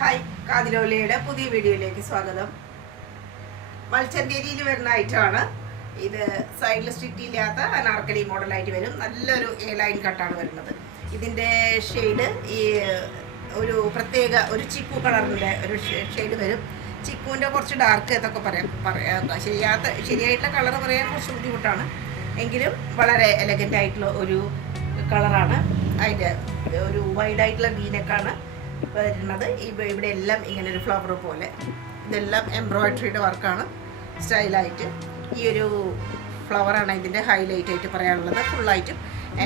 Hi, കാതിലോലയുടെ പുതിയ വീഡിയോയിലേക്ക് സ്വാഗതം. മൽച്ചന്തേരിയിൽ വരുന്ന ഐറ്റമാണ് ഇത്. സൈഡിൽ സ്ട്രിക്റ്റ് ഇല്ലാത്ത അനാർക്കലി മോഡലായിട്ട് വരും. നല്ലൊരു എ ലൈൻ കട്ടാണ് വരുന്നത്. ഇതിൻ്റെ ഷെയ്ഡ് ഈ ഒരു പ്രത്യേക ഒരു ചിക്കു കളറിൻ്റെ ഒരു ഷെയ്ഡ് വരും. ചിക്കുവിൻ്റെ കുറച്ച് ഡാർക്ക് എന്നൊക്കെ ശരിയായിട്ടുള്ള കളർ പറയാൻ കുറച്ച് ബുദ്ധിമുട്ടാണ്. എങ്കിലും വളരെ എലഗൻ്റ് ആയിട്ടുള്ള ഒരു കളറാണ്. അതിൻ്റെ ഒരു വൈഡായിട്ടുള്ള വീനക്കാണ് വരുന്നത്. ഇവിടെ എല്ലാം ഇങ്ങനെ ഒരു ഫ്ലവർ പോലെ, ഇതെല്ലാം എംബ്രോയിഡറിയുടെ വർക്കാണ്. സ്റ്റൈലായിട്ട് ഈ ഒരു ഫ്ലവറാണ് ഇതിൻ്റെ ഹൈലൈറ്റ് ആയിട്ട് പറയാനുള്ളത്. ഫുള്ളായിട്ടും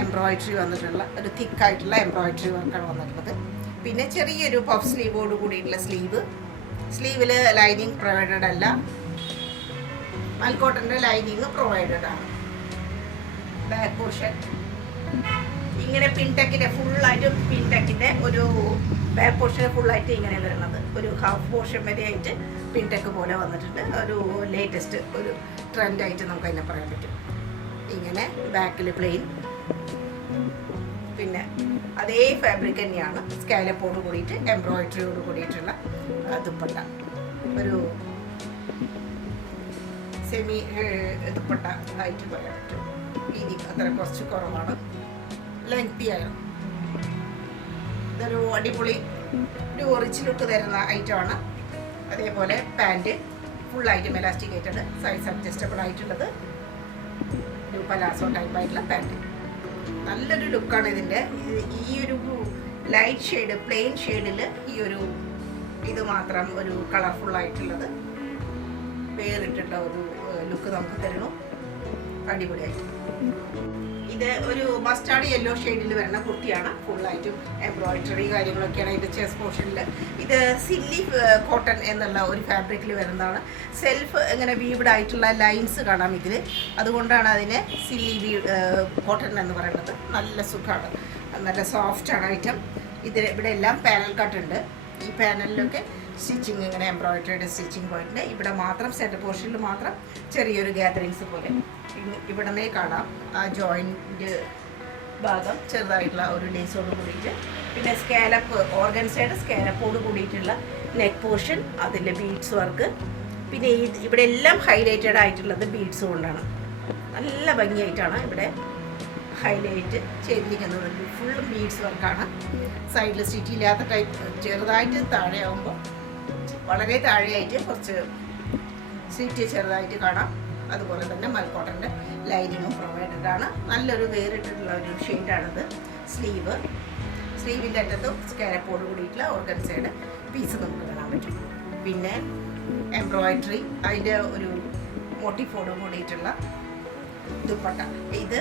എംബ്രോയിഡറി വന്നിട്ടുള്ള ഒരു തിക്കായിട്ടുള്ള എംബ്രോയിഡറി വർക്കാണ് വന്നിട്ടുള്ളത്. പിന്നെ ചെറിയൊരു പഫ് സ്ലീവോട് കൂടിയിട്ടുള്ള സ്ലീവിൽ ലൈനിങ് പ്രൊവൈഡഡ് അല്ല, മൽക്കോട്ടൻ്റെ ലൈനിങ് പ്രൊവൈഡഡ് ആണ്. ബാക്ക് പോർഷൻ ഇങ്ങനെ പിൻടെക്കിൻ്റെ ഫുള്ളായിട്ടും പിൻടെക്കിൻ്റെ ഒരു ബാക്ക് പോർഷൻ ഫുള്ളായിട്ട് ഇങ്ങനെ വരുന്നത്. ഒരു ഹാഫ് പോർഷൻ വരെയായിട്ട് പിൻടെക്ക് പോലെ വന്നിട്ടുണ്ട്. ഒരു ലേറ്റസ്റ്റ് ഒരു ട്രെൻഡായിട്ട് നമുക്ക് അതിനെ പറയാൻ പറ്റും. ഇങ്ങനെ ബാക്കിൽ പ്ലെയിൻ, പിന്നെ അതേ ഫാബ്രിക് തന്നെയാണ്. സ്കാലപ്പോട് കൂടിയിട്ട് എംബ്രോയിഡറിയോട് കൂടിയിട്ടുള്ള ദുപ്പട്ട. ഒരു സെമി ദുപ്പട്ട ആയിട്ട് പറയാൻ പറ്റും. വീതി അത്ര കുറച്ച് കുറവാണ്, ലെങ്തി ആണ്. ഇതൊരു അടിപൊളി ഒരു റിച്ച് ലുക്ക് തരുന്ന ഐറ്റമാണ്. അതേപോലെ പാൻറ്റ് ഫുള്ളായിട്ടും എലാസ്റ്റിക്കേറ്റഡ്, സൈസ് അഡ്ജസ്റ്റബിൾ ആയിട്ടുള്ളത്, ഒരു പലാസോ ടൈപ്പായിട്ടുള്ള പാൻറ്റ്. നല്ലൊരു ലുക്കാണ് ഇതിൻ്റെ. ഈ ഒരു ലൈറ്റ് ഷെയ്ഡ് പ്ലെയിൻ ഷെയ്ഡിൽ ഈ ഒരു ഇത് മാത്രം ഒരു കളർഫുള്ളായിട്ടുള്ളത് വേറിട്ടുള്ള ഒരു ലുക്ക് നമുക്ക് തരണം. അടിപൊളിയായിട്ട് ഇത് ഒരു മസ്റ്റാർഡ് യെല്ലോ ഷെയ്ഡിൽ വരുന്ന കുർത്തിയാണ്. ഫുള്ളായിട്ടും എംബ്രോയിഡറി കാര്യങ്ങളൊക്കെയാണ് ഇതിൻ്റെ ചെസ്റ്റ് പോർഷനിൽ. ഇത് സില്ലി കോട്ടൺ എന്നുള്ള ഒരു ഫാബ്രിക്കിൽ വരുന്നതാണ്. സെൽഫ് ഇങ്ങനെ വീവ്ഡ് ആയിട്ടുള്ള ലൈൻസ് കാണാം ഇതിൽ. അതുകൊണ്ടാണ് അതിനെ സില്ലി കോട്ടൺ എന്ന് പറയുന്നത്. നല്ല സുഖമാണ്, നല്ല സോഫ്റ്റാണ് ഐറ്റം. ഇവിടെ എല്ലാം പാനൽ കട്ടുണ്ട്. ഈ പാനലിലൊക്കെ സ്റ്റിച്ചിങ് ഇങ്ങനെ എംബ്രോയിഡറിയുടെ സ്റ്റിച്ചിങ് പോയിട്ടുണ്ട്. ഇവിടെ മാത്രം സെൻറ്റർ പോർഷനിൽ മാത്രം ചെറിയൊരു ഗ്യാതറിങ്സ് പോലെ ഇവിടമേ കാണാം. ആ ജോയിൻറ്റ് ഭാഗം ചെറുതായിട്ടുള്ള ഒരു ലേസോട് കൂടിയിട്ട്, പിന്നെ സ്കാലപ്പ് ഓർഗൻസൈഡ് സ്കാലപ്പോട് കൂടിയിട്ടുള്ള നെക്ക് പോർഷൻ, അതിൻ്റെ ബീഡ്സ് വർക്ക്. പിന്നെ ഇവിടെ എല്ലാം ഹൈലൈറ്റഡ് ആയിട്ടുള്ളത് ബീഡ്സ് കൊണ്ടാണ്. നല്ല ഭംഗിയായിട്ടാണ് ഇവിടെ ഹൈലൈറ്റ് ചെയ്തിരിക്കുന്നത്. ഫുള്ളും ബീഡ്സ് വർക്കാണ്. സൈഡിൽ സ്റ്റിച്ച് ഇല്ലാത്ത ടൈപ്പ് ചെറുതായിട്ട് താഴെ ആകുമ്പോൾ വളരെ താഴെയായിട്ട് കുറച്ച് സ്റ്റിച്ച് ചെറുതായിട്ട് കാണാം. അതുപോലെ തന്നെ മൽക്കോട്ടൻ്റെ ലൈനിങ്ങും പ്രൊവൈഡഡ് ആണ്. നല്ലൊരു വേറിട്ടുള്ള ഒരു ഷെയ്ഡാണിത്. സ്ലീവിൻ്റെ അറ്റത്തും സ്കാലപ്പോട് കൂടിയിട്ടുള്ള ഓർഗൻസൈഡ് പീസ് നമുക്ക് കാണാൻ പറ്റും. പിന്നെ എംബ്രോയിഡറി അതിൻ്റെ ഒരു മോട്ടിഫോട് കൂടിയിട്ടുള്ള ദുപ്പട്ട. ഇത്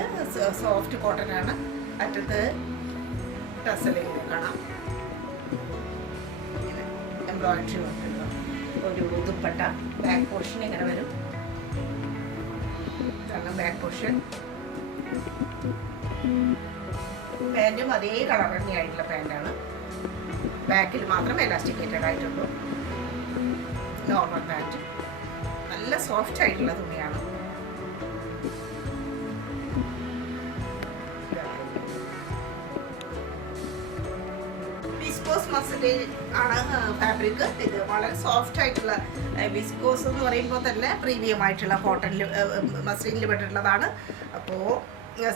സോഫ്റ്റ് കോട്ടൺ ആണ്. അറ്റത്ത് ടസൽ കാണാം. ഇങ്ങനെ എംബ്രോയിഡറി വന്നിട്ടുള്ള ഒരു ദുപ്പട്ട. ബാക്ക് പോർഷൻ ഇങ്ങനെ വരും. കാരണം ബാക്ക് പോർഷൻ പാൻറ്റും അതേ കളർ തന്നെയായിട്ടുള്ള പാൻറ്റാണ്. ബാക്കിൽ മാത്രം എലാസ്റ്റിക്കേറ്റഡ് ആയിട്ടുള്ളൂ. Normal pant. നല്ല സോഫ്റ്റ് ആയിട്ടുള്ള തുണിയാണ്. വിസ്കോസ് മസ്ലിൻ ആണ് ഫാബ്രിക്. ഇത് വളരെ സോഫ്റ്റ് ആയിട്ടുള്ള വിസ്കോസ് എന്ന് പറയുമ്പോൾ തന്നെ പ്രീമിയം ആയിട്ടുള്ള കോട്ടണിൽ മസ്ലിനിൽ പെട്ടിട്ടുള്ളതാണ്. അപ്പോൾ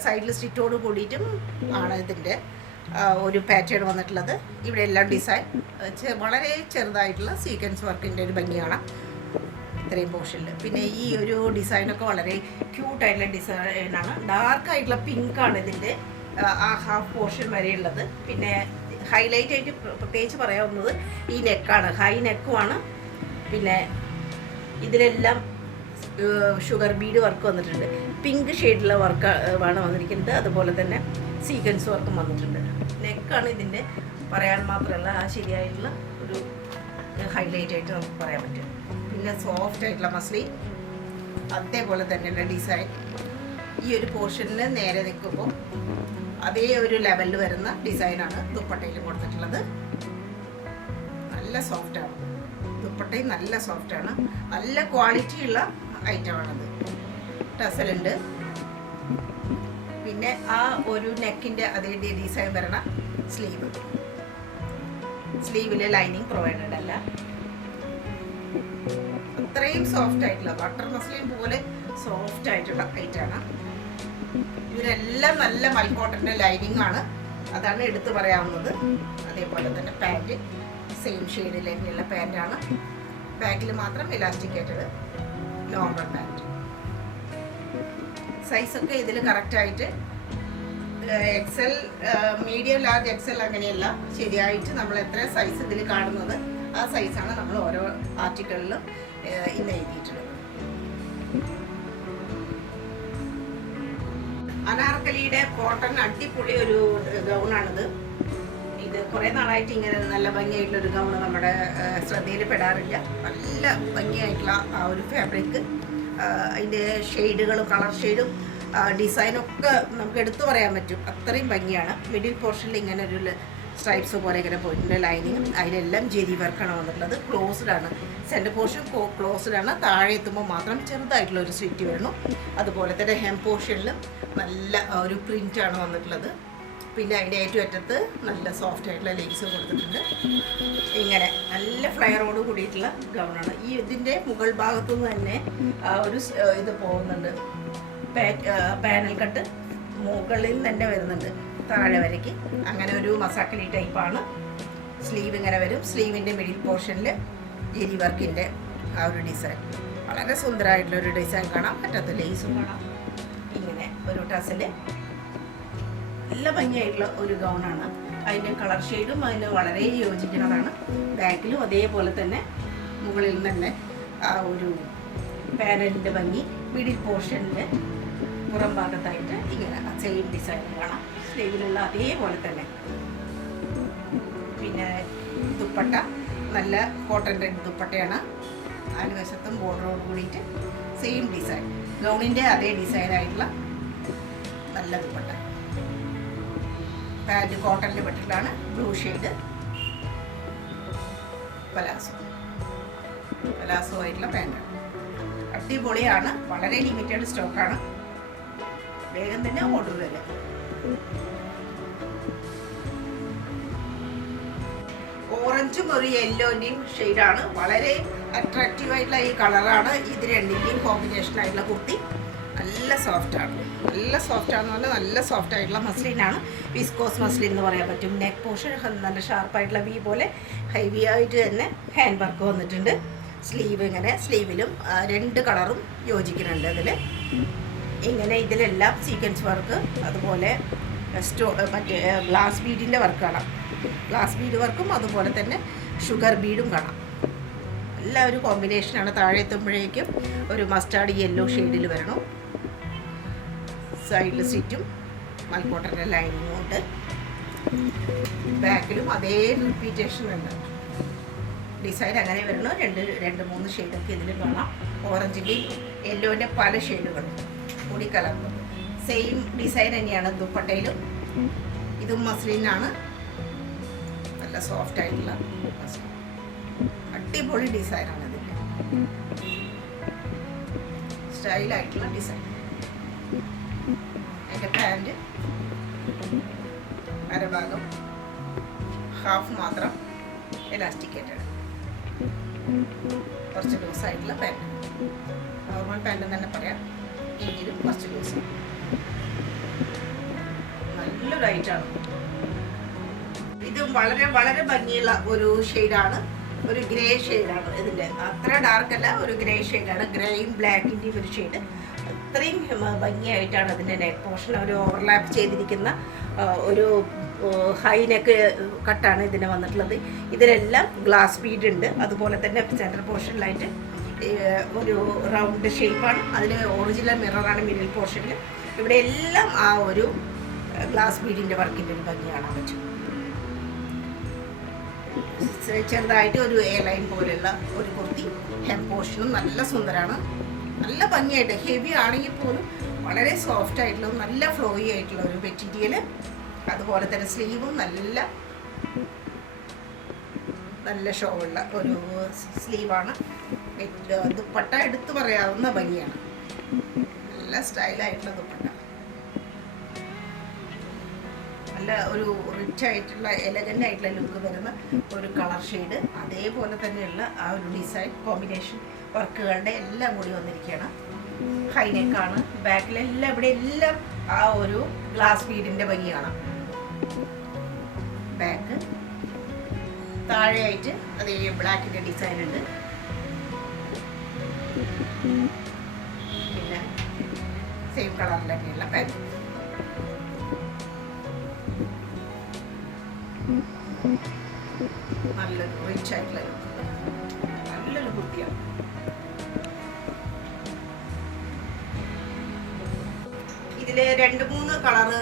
സൈഡിൽ സ്റ്റിറ്റോട് കൂടിയിട്ടും ആണ് ഇതിൻ്റെ ഒരു പാറ്റേൺ വന്നിട്ടുള്ളത്. ഇവിടെ എല്ലാം ഡിസൈൻ വളരെ ചെറുതായിട്ടുള്ള സീക്വൻസ് വർക്കിൻ്റെ ഒരു ഭംഗിയാണ് ഇത്രയും പോർഷനിൽ. പിന്നെ ഈ ഒരു ഡിസൈനൊക്കെ വളരെ ക്യൂട്ടായിട്ടുള്ള ഡിസൈനാണ്. ഡാർക്കായിട്ടുള്ള പിങ്കാണ് ഇതിൻ്റെ ആ ഹാഫ് പോർഷൻ വരെയുള്ളത്. പിന്നെ ഹൈലൈറ്റ് ആയിട്ട് പ്രത്യേകിച്ച് പറയാവുന്നത് ഈ നെക്കാണ്. ഹൈ നെക്കുമാണ്. പിന്നെ ഇതിലെല്ലാം ഷുഗർ ബീഡ് വർക്ക് വന്നിട്ടുണ്ട്. പിങ്ക് ഷെയ്ഡിലുള്ള വർക്ക് ആണ് വന്നിരിക്കുന്നത്. അതുപോലെ തന്നെ സീക്വൻസ് വർക്കും വന്നിട്ടുണ്ട്. നെക്കാണ് ഇതിൻ്റെ പറയാൻ മാത്രമല്ല ആ ശരിയായിട്ടുള്ള ഒരു ഹൈലൈറ്റ് ആയിട്ട് നമുക്ക് പറയാൻ പറ്റും. പിന്നെ സോഫ്റ്റ് ആയിട്ടുള്ള മസ്ലിൻ, അതേപോലെ തന്നെയുള്ള ഡിസൈൻ. ഈ ഒരു പോർഷനിൽ നേരെ നിൽക്കുമ്പോൾ അതേ ഒരു ലെവലിൽ വരുന്ന ഡിസൈനാണ് ദുപ്പട്ടയിൽ കൊടുത്തിട്ടുള്ളത്. നല്ല സോഫ്റ്റാണ് ദുപ്പട്ടയും, നല്ല സോഫ്റ്റാണ്. നല്ല ക്വാളിറ്റിയുള്ള ഐറ്റമാണത്. ടസലുണ്ട്. പിന്നെ ആ ഒരു നെക്കിൻ്റെ അതേ ഡിസൈൻ വരണ സ്ലീവ്. സ്ലീവിൽ ലൈനിങ് പ്രൊവൈഡഡ് അല്ല. അത്രയും സോഫ്റ്റ് ആയിട്ടുള്ള ബട്ടർ മസ്ലിൻ പോലെ സോഫ്റ്റ് ആയിട്ടുള്ള ഐറ്റാണ്. ഇതിനെല്ലാം നല്ല മൽക്കോട്ടൻ്റെ ലൈനിങ് ആണ്, അതാണ് എടുത്തു പറയാവുന്നത്. അതേപോലെ തന്നെ പാൻറ് സെയിം ഷെയ്ഡിൽ തന്നെയുള്ള പാൻറ്റാണ്. ബാക്കിൽ മാത്രം ഇലാസ്റ്റിക്കേറ്റഡ് നോർമൽ പാൻറ്. സൈസൊക്കെ ഇതിൽ കറക്റ്റായിട്ട് എക്സൽ, മീഡിയം, ലാർജ്, എക്സൽ അങ്ങനെയല്ല, ശരിയായിട്ട് നമ്മൾ എത്ര സൈസ് ഇതിൽ കാണുന്നത് ആ സൈസാണ് നമ്മൾ ഓരോ ആർട്ടിക്കിളിലും ഇന്ന് എഴുതിയിട്ടുള്ളത്. അനാർക്കലിയുടെ കോട്ടൺ അടിപൊളി ഒരു ഗൗണാണിത്. ഇത് കുറേ നാളായിട്ട് ഇങ്ങനെ നല്ല ഭംഗിയായിട്ടുള്ളൊരു ഗൗണ് നമ്മുടെ ശ്രദ്ധയിൽ പെടാറില്ല. നല്ല ഭംഗിയായിട്ടുള്ള ആ ഒരു ഫാബ്രിക്, അതിൻ്റെ ഷെയ്ഡുകളും കളർ ഷെയ്ഡും ഡിസൈനൊക്കെ നമുക്ക് എടുത്തു പറയാൻ പറ്റും, അത്രയും ഭംഗിയാണ്. മിഡിൽ പോർഷനിൽ ഇങ്ങനെ ഒരു സ്ട്രൈപ്സ് പോലെ ഇങ്ങനെ പോയിട്ടുണ്ട് ലൈനിങ്ങും. അതിലെല്ലാം ജെരി വർക്കാണ് വന്നിട്ടുള്ളത്. ക്ലോസ്ഡ് ആണ്, സെൻറ്റർ പോർഷൻ ക്ലോസ്ഡ് ആണ്. താഴെ എത്തുമ്പോൾ മാത്രം ചെറുതായിട്ടുള്ള ഒരു സ്വിറ്റ് വരുന്നു. അതുപോലെ തന്നെ ഹെം പോർഷനിൽ നല്ല ഒരു പ്രിൻ്റാണ് വന്നിട്ടുള്ളത്. പിന്നെ അതിൻ്റെ ഏറ്റവും അറ്റത്ത് നല്ല സോഫ്റ്റ് ആയിട്ടുള്ള ലേസ് കൊടുത്തിട്ടുണ്ട്. ഇങ്ങനെ നല്ല ഫ്ലെയറോട് കൂടിയിട്ടുള്ള ഗൗണാണ്. ഈ ഇതിൻ്റെ മുകൾ ഭാഗത്തു നിന്ന് തന്നെ ഒരു ഇത് പോകുന്നുണ്ട്, പാനൽ കട്ട് മുകളിൽ തന്നെ വരുന്നുണ്ട് താഴെ വരയ്ക്ക്. അങ്ങനെ ഒരു മസാക്കലി ടൈപ്പാണ്. സ്ലീവ് ഇങ്ങനെ വരും. സ്ലീവിൻ്റെ മിഡിൽ പോർഷനിൽ ജെരി വർക്കിൻ്റെ ആ ഒരു ഡിസൈൻ, വളരെ സുന്ദരമായിട്ടുള്ളൊരു ഡിസൈൻ കാണാം. അറ്റത്ത് ലേസും കാണാം. ഇങ്ങനെ ഒരു ടസിൽ നല്ല ഭംഗിയായിട്ടുള്ള ഒരു ഗൗണാണ്. അതിൻ്റെ കളർ ഷെയ്ഡും അതിന് വളരെ യോജിക്കുന്നതാണ്. ബാക്കിലും അതേപോലെ തന്നെ മുകളിൽ തന്നെ ആ ഒരു പാനലിൻ്റെ ഭംഗി. മിഡിൽ പോർഷനിൽ പുറം ഭാഗത്തായിട്ട് ഇങ്ങനെ സെയിം ഡിസൈൻ കാണാം. സ്ലീവിലുള്ള അതേപോലെ തന്നെ. പിന്നെ ദുപ്പട്ട നല്ല കോട്ടൺ റെഡ് ദുപ്പട്ടയാണ്. നാല് വശത്തും ബോർഡറോട് കൂടിയിട്ട് സെയിം ഡിസൈൻ, ഗൗണിൻ്റെ അതേ ഡിസൈനായിട്ടുള്ള നല്ല ദുപ്പട്ട. പാൻറ് കോട്ടണിൽ പെട്ടിട്ടാണ്. ബ്ലൂ ഷെയ്ഡ് പലാസോ ആയിട്ടുള്ള പാൻറ്റാണ്. അടിപൊളിയാണ്. വളരെ ലിമിറ്റഡ് സ്റ്റോക്കാണ്. വേഗം തന്നെ ഓർഡർ വരിക. ഓറഞ്ചും ഒരു യെല്ലോൻ്റെയും ഷെയ്ഡാണ്. വളരെ അട്രാക്റ്റീവ് ആയിട്ടുള്ള ഈ കളറാണ്. ഇത് രണ്ടിൻ്റെയും കോമ്പിനേഷൻ ആയിട്ടുള്ള കുർത്തി. നല്ല സോഫ്റ്റാണ്. നല്ല സോഫ്റ്റാണെന്ന് പറഞ്ഞാൽ നല്ല സോഫ്റ്റ് ആയിട്ടുള്ള മസ്ലിനാണ്. വിസ്കോസ് മസ്ലിൻ എന്ന് പറയാൻ പറ്റും. നെക്ക് പോർഷൻ നല്ല ഷാർപ്പായിട്ടുള്ള വി പോലെ ഹെവി ആയിട്ട് തന്നെ ഹാൻഡ് വർക്ക് വന്നിട്ടുണ്ട്. സ്ലീവ് ഇങ്ങനെ, സ്ലീവിലും രണ്ട് കളറും യോജിക്കുന്നുണ്ട്. അതിൽ ഇങ്ങനെ ഇതിലെല്ലാം സീക്വൻസ് വർക്ക്, അതുപോലെ മറ്റേ ഗ്ലാസ് ബീഡിൻ്റെ വർക്ക് കാണാം. ഗ്ലാസ് ബീഡ് വർക്കും അതുപോലെ തന്നെ ഷുഗർ ബീഡും കാണാം. എല്ലാ ഒരു കോമ്പിനേഷനാണ്. താഴെ എത്തുമ്പോഴേക്കും ഒരു മസ്റ്റാർഡ് യെല്ലോ ഷെയ്ഡിൽ വരണം. സൈഡിൽ സ്റ്റിറ്റും മൽക്കോട്ടൻ്റെ ലൈനിങ്ങും ഉണ്ട്. ബാക്കിലും അതേ റിപ്പീറ്റേഷൻ ഉണ്ട്. ഡിസൈൻ അങ്ങനെ വരണം. രണ്ട് മൂന്ന് ഷെയ്ഡൊക്കെ ഇതിൽ കാണാം. ഓറഞ്ചിൻ്റെയും യെല്ലോൻ്റെ പല ഷെയ്ഡുകളും കൂടി കലർന്നു. സെയിം ഡിസൈൻ തന്നെയാണ് ദുപ്പട്ടയിലും. ഇതും മസ്ലിനാണ്. നല്ല സോഫ്റ്റ് ആയിട്ടുള്ള മസ്ലിൻ. അടിപൊളി ഡിസൈനാണ് ഇതിൻ്റെ. സ്റ്റൈലായിട്ടുള്ള ഡിസൈൻ. അതിൻ്റെ പാൻറ് അരഭാഗം ഹാഫ് മാത്രം എലാസ്റ്റിക്കേറ്റഡ്. കുറച്ച് ലൂസായിട്ടുള്ള പാൻറ്. നോർമൽ പാൻറ് തന്നെ പറയാം. എങ്കിലും കുറച്ച് ലൂസ്. നല്ലൊരു ഐറ്റാണ്. ഇത് വളരെ വളരെ ഭംഗിയുള്ള ഒരു ഷെയ്ഡാണ്. ഒരു ഗ്രേ ഷെയ്ഡാണ് ഇതിൻ്റെ. അത്ര ഡാർക്കല്ല, ഒരു ഗ്രേ ഷെയ്ഡാണ്. ഗ്രേയും ബ്ലാക്കിൻ്റെയും ഒരു ഷെയ്ഡ്. അത്രയും ഭംഗിയായിട്ടാണ് അതിൻ്റെ നെക്ക് പോർഷൻ ഒരു ഓവർലാപ്പ് ചെയ്തിരിക്കുന്ന ഒരു ഹൈ നെക്ക് കട്ടാണ് ഇതിന് വന്നിട്ടുള്ളത്. ഇതിലെല്ലാം ഗ്ലാസ് ബീഡ് ഉണ്ട്. അതുപോലെ തന്നെ സെൻറ്റർ പോർഷനിലായിട്ട് ഒരു റൗണ്ട് ഷേപ്പാണ്. അതിന് ഒറിജിനൽ മിററാണ് മിഡിൽ പോർഷനിൽ. ഇവിടെ എല്ലാം ആ ഒരു ഗ്ലാസ് ബീഡിൻ്റെ വർക്കിൻ്റെ ഒരു ഭംഗി കാണാൻ പറ്റും. ചെറുതായിട്ട് ഒരു എ ലൈൻ പോലെയുള്ള ഒരു കുർത്തി. ഹെം പോർഷനും നല്ല സുന്ദരമാണ്. നല്ല ഭംഗിയായിട്ട്, ഹെവി ആണെങ്കിൽ പോലും വളരെ സോഫ്റ്റ് ആയിട്ടുള്ള നല്ല ഫ്ലോയി ആയിട്ടുള്ള ഒരു മെറ്റീരിയൽ. അതുപോലെ തന്നെ സ്ലീവും നല്ല നല്ല ഷോ ഉള്ള ഒരു സ്ലീവാണ്. ദുപ്പട്ട എടുത്തു പറയാവുന്ന ഭംഗിയാണ്. നല്ല സ്റ്റൈലായിട്ടുള്ള ദുപ്പട്ട. നല്ല നല്ല ഒരു റിച്ച് ആയിട്ടുള്ള എലഗൻ്റ് ആയിട്ടുള്ള ലുക്ക് വരുന്ന ഒരു കളർ ഷെയ്ഡ്, അതേപോലെ തന്നെയുള്ള ആ ഒരു ഡിസൈൻ കോമ്പിനേഷൻ വർക്കുകളുടെ എല്ലാം കൂടി വന്നിരിക്കുകയാണ്. ഹൈനെക്കാണ്, ബാക്കിലെല്ലാം ഇവിടെ എല്ലാം ആ ഒരു ഗ്ലാസ് ബീഡിൻ്റെ ഭംഗിയാണ്. ബാക്ക് താഴെയായിട്ട് അതേ ബ്ലാക്കിൻ്റെ ഡിസൈൻ ഉണ്ട്. പിന്നെ സെയിം കളറിൽ തന്നെയുള്ള പാൻറ്. നല്ലൊരു റിച്ച് ആയിട്ടുള്ള നല്ലൊരു കുർത്തിയാണ്. ഇതിൽ 2-3 കളറ്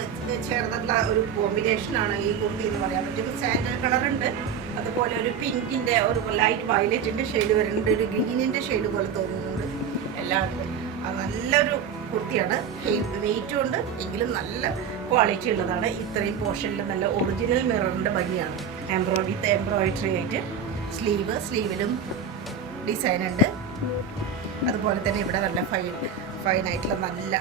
ചേർന്നിട്ടുള്ള ഒരു കോമ്പിനേഷനാണ് ഈ കുർത്തി എന്ന് പറയാൻ പറ്റും. സാൻഡൽ കളറുണ്ട്, അതുപോലെ ഒരു പിങ്കിൻ്റെ ഒരു ലൈറ്റ് വയലറ്റിൻ്റെ ഷെയ്ഡ് വരുന്നുണ്ട്, ഒരു ഗ്രീനിൻ്റെ ഷെയ്ഡ് പോലെ തോന്നുന്നുണ്ട്. എല്ലാവർക്കും അത് നല്ലൊരു കുർത്തിയാണ്. വെയിറ്റും ഉണ്ട്, എങ്കിലും നല്ല ക്വാളിറ്റി ഉള്ളതാണ്. ഇത്രയും പോർഷനിൽ നല്ല ഒറിജിനൽ മിററിൻ്റെ ഭംഗിയാണ്. എംബ്രോയിഡറി ആയിട്ട് സ്ലീവിലും ഡിസൈൻ ഉണ്ട്. അതുപോലെ തന്നെ ഇവിടെ നല്ല ഫൈനായിട്ടുള്ള നല്ല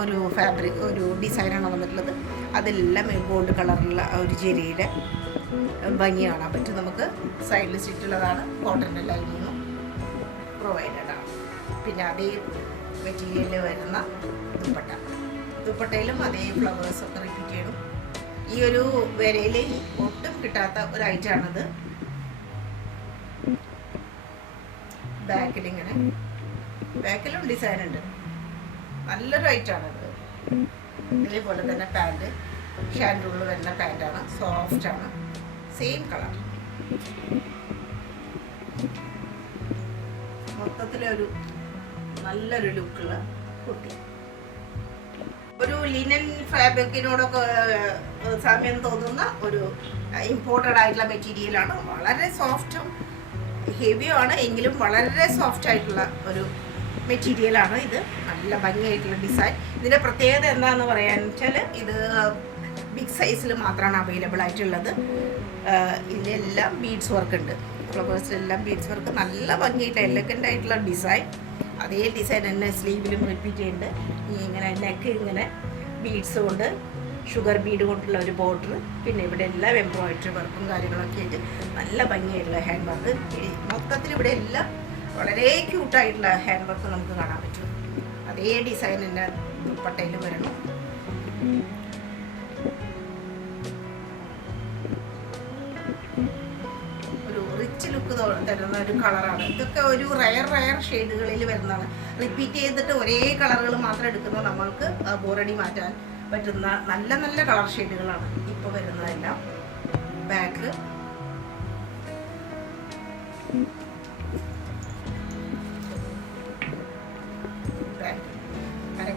ഒരു ഫാബ്രിക് ഒരു ഡിസൈനാണ് വന്നിട്ടുള്ളത്. അതെല്ലാം ഗോൾഡ് കളറിലുള്ള ഒരു ജെരിയുടെ ഭംഗി കാണാൻ പറ്റും നമുക്ക്. സൈഡിൽ സ്റ്റിച്ചുള്ളതാണ്. കോട്ടൻ്റെ ലൈനിങ്ങും പ്രൊവൈഡഡ് ആണ്. പിന്നെ അതേ മെറ്റീരിയലിൽ വരുന്ന ദുപ്പട്ടയിലും അതേ ഫ്ലവേഴ്സൊക്കെ റിപ്പീറ്റ് ചെയ്യണം. ഈ ഒരു വിലയിൽ ഒട്ടും കിട്ടാത്ത ഒരു ഐറ്റമാണിത്. ബാക്കിലും ഡിസൈൻ ഉണ്ട്. നല്ലൊരു ഐറ്റമാണിത്. ഇതേപോലെ തന്നെ പാൻറ് ഷാൻഡൂളിൽ വരുന്ന പാൻറ്റാണ്. സോഫ്റ്റാണ്, സെയിം കളർ. മൊത്തത്തിലൊരു നല്ലൊരു ലുക്കുള്ള കുർത്തി. ഒരു ലിനൻ ഫാബ്രിക്കിനോടൊക്കെ സാമ്യം തോന്നുന്ന ഒരു ഇമ്പോർട്ടഡ് ആയിട്ടുള്ള മെറ്റീരിയലാണ്. വളരെ സോഫ്റ്റും ഹെവിയുമാണ്, എങ്കിലും വളരെ സോഫ്റ്റ് ആയിട്ടുള്ള ഒരു മെറ്റീരിയലാണ് ഇത്. നല്ല ഭംഗിയായിട്ടുള്ള ഡിസൈൻ. ഇതിൻ്റെ പ്രത്യേകത എന്താണെന്ന് പറയാൻ വെച്ചാൽ ഇത് ബിഗ് സൈസിൽ മാത്രമാണ് അവൈലബിൾ ആയിട്ടുള്ളത്. ഇതിലെല്ലാം ബീഡ്സ് വർക്ക് ഉണ്ട്. ഫ്ലവേഴ്സിലെല്ലാം ബീഡ്സ് വർക്ക്, നല്ല ഭംഗിയായിട്ട് എലഗൻ്റ് ആയിട്ടുള്ള ഡിസൈൻ. അതേ ഡിസൈൻ തന്നെ സ്ലീവിലും റിപ്പീറ്റ് ചെയ്യുന്നുണ്ട്. ഇങ്ങനെ നെക്ക് ഇങ്ങനെ ബീഡ്സ് കൊണ്ട് ഷുഗർ ബീഡ് കൊണ്ടുള്ള ഒരു ബോർഡർ. പിന്നെ ഇവിടെ എല്ലാം എംബ്രോയിഡറി വർക്കും കാര്യങ്ങളൊക്കെ ആയിട്ട് നല്ല ഭംഗിയായിട്ടുള്ള ഹാൻഡ് വർക്ക്. മൊത്തത്തിൽ ഇവിടെ എല്ലാം വളരെ ക്യൂട്ടായിട്ടുള്ള ഹാൻഡ് വർക്ക് നമുക്ക് കാണാൻ പറ്റും. അതേ ഡിസൈൻ തന്നെ ദുപ്പട്ടയിൽ വരണം. ഒരു റിച്ച് ലുക്ക് തരുന്ന ഒരു കളറാണ്. ഇതൊക്കെ ഒരു റയർ ഷെയ്ഡുകളിൽ വരുന്നതാണ്. റിപ്പീറ്റ് ചെയ്തിട്ട് ഒരേ കളറുകൾ മാത്രം എടുക്കുന്നത് നമ്മൾക്ക് ബോറടി മാറ്റാൻ പറ്റുന്ന നല്ല കളർ ഷെയ്ഡുകളാണ് ഇപ്പോൾ വരുന്നതെല്ലാം. ബാക്ക്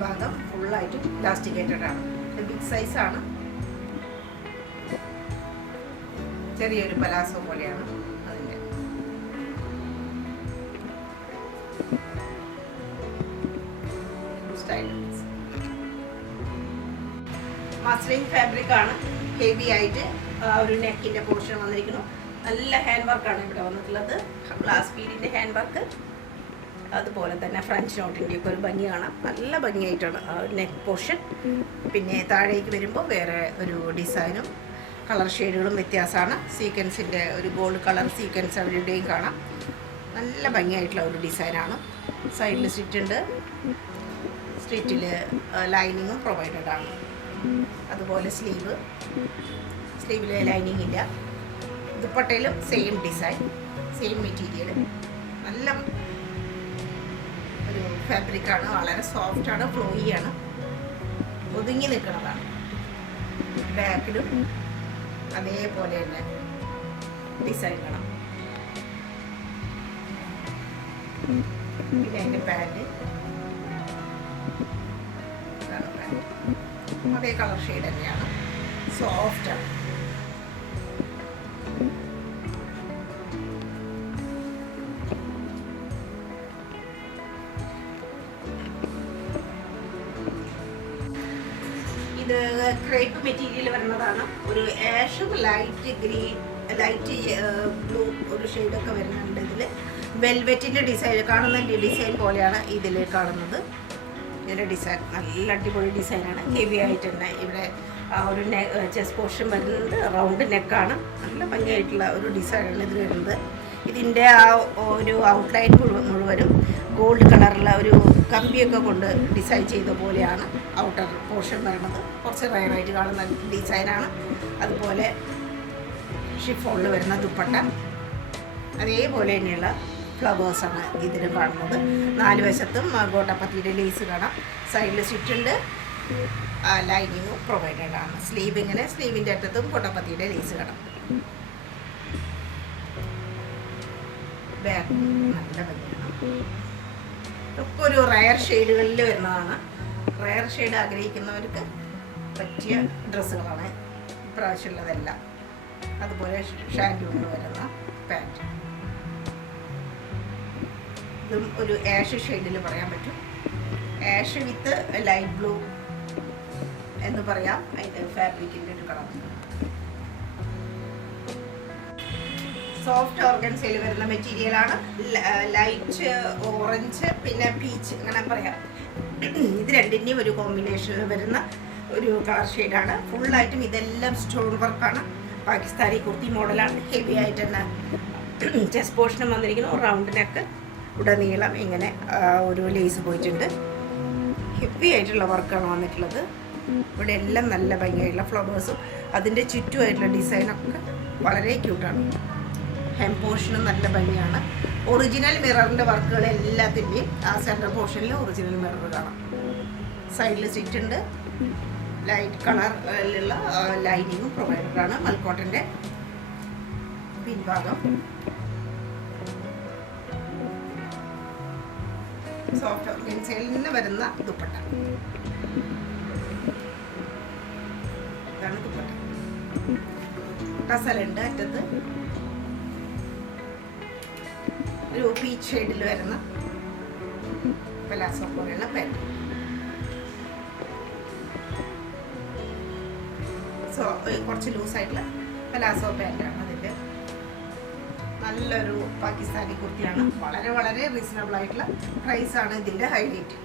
ഭാഗം ഫുള്ളായിട്ട് ഇലാസ്റ്റിക്കേറ്റഡ് ആണ്. ഇത് ബിഗ് സൈസാണ്. ചെറിയൊരു പലാസോ പോലെയാണ് അതിൻ്റെ. സ്റ്റൈൽ മസ്ലിൻ ഫാബ്രിക് ആണ്. ഹെവി ആയിട്ട് ഒരു നെക്കിൻ്റെ പോർഷൻ വന്നിരിക്കുന്നു. നല്ല ഹാൻഡ് വർക്കാണ് ഇവിടെ വന്നിട്ടുള്ളത്. ഗ്ലാസ് ബീഡിൻ്റെ ഹാൻഡ് വർക്ക്, അതുപോലെ തന്നെ ഫ്രഞ്ച് നോട്ടിൻ്റെ ഒക്കെ ഒരു ഭംഗി കാണാം. നല്ല ഭംഗിയായിട്ടാണ് നെക്ക് പോർഷൻ. പിന്നെ താഴേക്ക് വരുമ്പോൾ വേറെ ഒരു ഡിസൈനും കളർ ഷെയ്ഡുകളും വ്യത്യാസമാണ്. സീക്വൻസിൻ്റെ ഒരു ഗോൾഡ് കളർ സീക്വൻസ് അവരുടെയും കാണാം. നല്ല ഭംഗിയായിട്ടുള്ള ഒരു ഡിസൈനാണ്. സൈഡിൽ സ്റ്റിച്ച് ഉണ്ട്. സ്റ്റിച്ചിൽ ലൈനിങ്ങും പ്രൊവൈഡഡ് ആണ്. അതുപോലെ സ്ലീവിൽ ലൈനിങ് ഇല്ല. ദുപ്പട്ടയിലും സെയിം ഡിസൈൻ, സെയിം മെറ്റീരിയൽ. നല്ല ഒരു ഫാബ്രിക്കാണ്. വളരെ സോഫ്റ്റാണ്, ഫ്ലോയിയാണ്, ഒതുങ്ങി നിൽക്കുന്നതാണ്. ബാക്കിലും അതേപോലെ തന്നെ ഡിസൈൻ കാണാം. പിന്നെ അതിൻ്റെ പാൻറ് അതേ കളർ ഷെയ്ഡ് തന്നെയാണ്. സോഫ്റ്റാണ്. ഇത് ക്രേപ്പ് മെറ്റീരിയൽ വരുന്നതാണ്. ഒരു ആഷും ലൈറ്റ് ഗ്രീൻ ലൈറ്റ് ബ്ലൂ ഒരു ഷെയ്ഡൊക്കെ വരുന്നുണ്ട്. ഇതിൽ വെൽവെറ്റിൻ്റെ ഡിസൈൻ കാണുന്ന ഡിസൈൻ പോലെയാണ് ഇതിൽ കാണുന്നത്. ഇതിൻ്റെ ഡിസൈൻ നല്ല അടിപൊളി ഡിസൈനാണ്. ഹെവി ആയിട്ട് തന്നെ ഇവിടെ ആ ഒരു ചെസ്റ്റ് പോർഷൻ വരുന്നത് റൗണ്ട് നെക്കാണ്. നല്ല ഭംഗിയായിട്ടുള്ള ഒരു ഡിസൈനാണ് ഇത് വരുന്നത്. ഇതിൻ്റെ ആ ഒരു ഔട്ട്ലൈൻ മുഴുവനും ഗോൾഡ് കളറുള്ള ഒരു കമ്പിയൊക്കെ കൊണ്ട് ഡിസൈൻ ചെയ്ത പോലെയാണ് ഔട്ടർ പോർഷൻ വരുന്നത്. കുറച്ച് റയറായിട്ട് കാണുന്ന ഡിസൈനാണ്. അതുപോലെ ഷിഫോണിൽ വരുന്ന ദുപ്പട്ട അതേപോലെ തന്നെയുള്ള ഫ്ലവേഴ്സാണ് ഇതിൽ കാണുന്നത്. 4 വശത്തും ഗോട്ടപ്പത്തിയുടെ ലേസ് കാണാം. സൈഡിൽ സ്റ്റിച്ചുണ്ട്, ലൈനിങ്ങും പ്രൊവൈഡഡ് ആണ്. സ്ലീവിൻ്റെ അറ്റത്തും ഗോട്ടപ്പത്തിയുടെ ലേസ് കാണാം. ബാക്ക് നല്ല ഭംഗിയാണ്. ഇതൊക്കെ ഒരു റയർ ഷെയ്ഡുകളിൽ വരുന്നതാണ്. റയർ ഷെയ്ഡ് ആഗ്രഹിക്കുന്നവർക്ക് പറ്റിയ ഡ്രസ്സുകളാണ് ഇപ്രാവശ്യമുള്ളതെല്ലാം. അതുപോലെ ഷാൻഡൂണിൽ വരുന്ന പാൻറ്റ്, ഇതും ഒരു ആഷ് ഷെയ്ഡിൽ പറയാൻ പറ്റും. ആഷ് വിത്ത് ലൈറ്റ് ബ്ലൂ എന്ന് പറയാം അതിൻ്റെ ഫാബ്രിക്കിൻ്റെ ഒരു കളർ. സോഫ്റ്റ് ഓർഗൻസയിൽ വരുന്ന മെറ്റീരിയലാണ്. ലൈറ്റ് ഓറഞ്ച് പിന്നെ പീച്ച് അങ്ങനെ പറയാം. ഇത് രണ്ടിൻ്റെയും ഒരു കോമ്പിനേഷനിൽ വരുന്ന ഒരു കളർ ഷെയ്ഡാണ്. ഫുള്ളായിട്ടും ഇതെല്ലാം സ്റ്റോൺ വർക്കാണ്. പാകിസ്ഥാനി കുർത്തി മോഡലാണ്. ഹെവി ആയിട്ട് തന്നെ ചെസ്റ്റ് പോർഷനും വന്നിരിക്കുന്നു. റൗണ്ട് നെക്ക് ഉടനീളം ഇങ്ങനെ ഒരു ലേസ് പോയിട്ടുണ്ട്. ഹെവി ആയിട്ടുള്ള വർക്കാണ് വന്നിട്ടുള്ളത്. ഇവിടെ എല്ലാം നല്ല ഭംഗിയായിട്ടുള്ള ഫ്ലവേഴ്സും അതിൻ്റെ ചുറ്റുമായിട്ടുള്ള ഡിസൈനൊക്കെ വളരെ ക്യൂട്ടാണ്. ഹെം പോർഷനും നല്ല ഭംഗിയാണ്. ഒറിജിനൽ മിററിൻ്റെ വർക്കുകൾ എല്ലാത്തിൻ്റെയും ആ സെൻറ്റർ പോർഷനിൽ ഒറിജിനൽ മിറർ കാണാം. സൈഡിൽ സ്റ്റിച്ച് ഉണ്ട്. ലൈറ്റ് കളറിലുള്ള ലൈനിങ്ങും പ്രൊവൈഡഡ് ആണ്. മൽക്കോട്ടൻ്റെ പിൻഭാഗം സോഫ്റ്റ് ഓർഗൻസയിൽ നിന്ന് വരുന്ന ദുപ്പട്ട. ഇതാണ് ദുപ്പട്ട. ടസലുണ്ട് അറ്റത്ത്. ഒരു പീച്ച് ഷെയ്ഡിൽ വരുന്ന പലാസോ പോലെയുള്ള പാൻറ്. കുറച്ച് ലൂസായിട്ടുള്ള പലാസോ പാൻറ്റാണ് അതിൻ്റെ. നല്ലൊരു പാകിസ്ഥാനി കുർത്തിയാണ്. വളരെ വളരെ റീസണബിൾ ആയിട്ടുള്ള പ്രൈസാണ് ഇതിൻ്റെ ഹൈലൈറ്റ്.